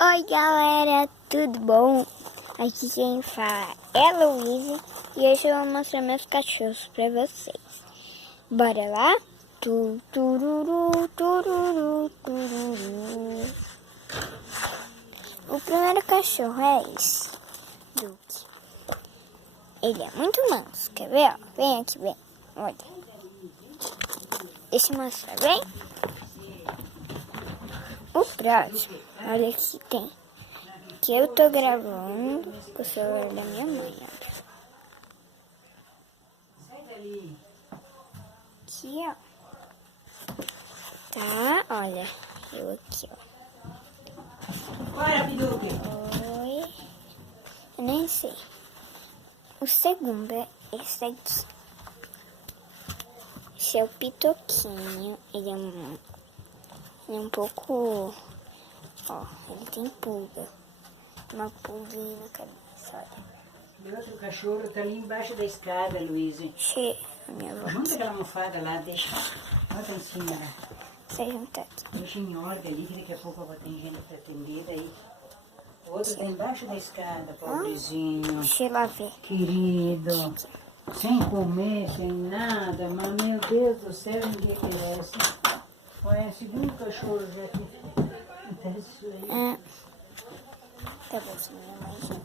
Oi galera, tudo bom? Aqui quem fala é a Luísa e hoje eu vou mostrar meus cachorros pra vocês. Bora lá? Tururu, tururu, tururu. O primeiro cachorro é esse, Duque. Ele é muito manso, quer ver? Ó? Vem aqui, vem. Olha. Deixa eu mostrar, vem. O próximo, olha aqui, tem. Que eu tô gravando com o celular da minha mãe, olha. Aqui, ó. Tá, olha. Eu aqui, ó. Oi. Eu nem sei. O segundo é esse aqui. Esse é o Pitoquinho. Ele é um pouco... Ó, ele tem pulga. Uma pulguinha na cabeça, olha. E outro cachorro tá ali embaixo da escada, Luísa. Cheio, a minha avó. Junta aquela almofada lá, deixa. Bota em cima lá. Você junta aqui. Deixa em ordem ali, que daqui a pouco eu vou ter gente pra atender daí. O outro tá embaixo da escada, pobrezinho. Deixa eu lá ver. Querido. Sem comer, sem nada, mas meu Deus do céu, ninguém merece. Olha, é o segundo cachorro já que acontece isso aí. Tá bom, sim, minha mãe, gente.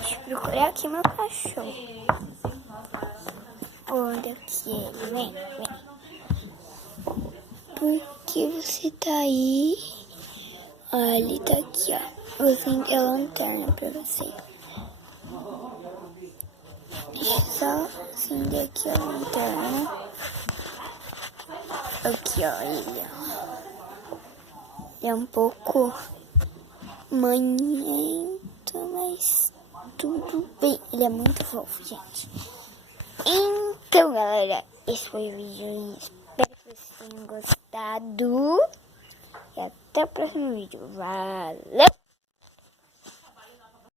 Deixa eu procurar aqui meu cachorro. Olha aqui ele, vem, vem. Por que você tá aí? Olha, ele tá aqui, ó. Vou acender a lanterna pra você. Deixa eu só acender aqui a lanterna. Aqui, ó, ele, ó. Ele é um pouco manhento, mas tudo bem. Ele é muito fofo, gente. Então, galera, esse foi o vídeo. Espero que vocês tenham gostado. E até o próximo vídeo. Valeu!